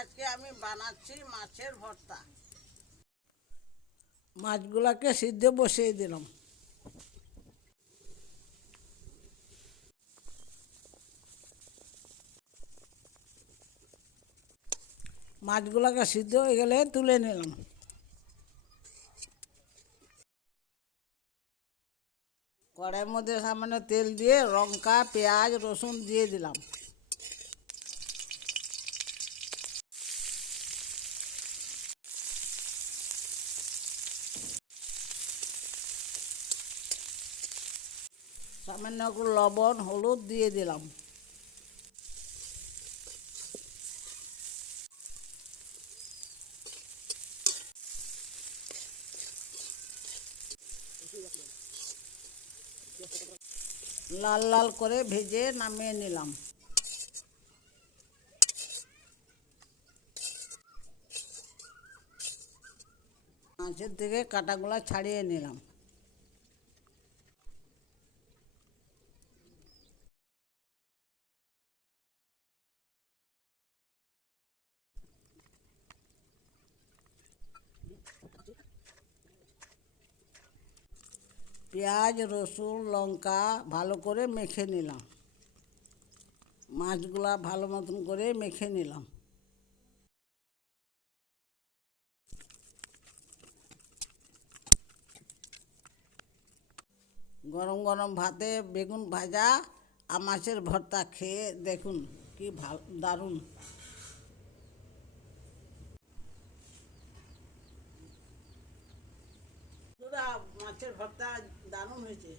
আজকে আমি বানাচ্ছি মাছের ভর্তা। মাছগুলাকে সিদ্ধ বসিয়ে দিলাম। মাছগুলাকে সিদ্ধ হয়ে গেলে তুলে নিলাম। কড়াইয়ের মধ্যে সামান্য তেল দিয়ে লঙ্কা, পেঁয়াজ, রসুন দিয়ে দিলাম। সামান্য লবণ, হলুদ দিয়ে দিলাম। লাল লাল করে ভেজে নামিয়ে নিলাম। মাছের থেকে কাটাগুলা ছাড়িয়ে নিলাম। পেঁয়াজ, রসুন, লঙ্কা ভালো করে মেখে নিলাম। মাছগুলা ভালো মতন করে মেখে নিলাম। গরম গরম ভাতে বেগুন ভাজা, আর মাছের ভর্তা খেয়ে দেখুন কি ভালো, দারুণ। মাছের ভর্তা দারুণ হয়েছে।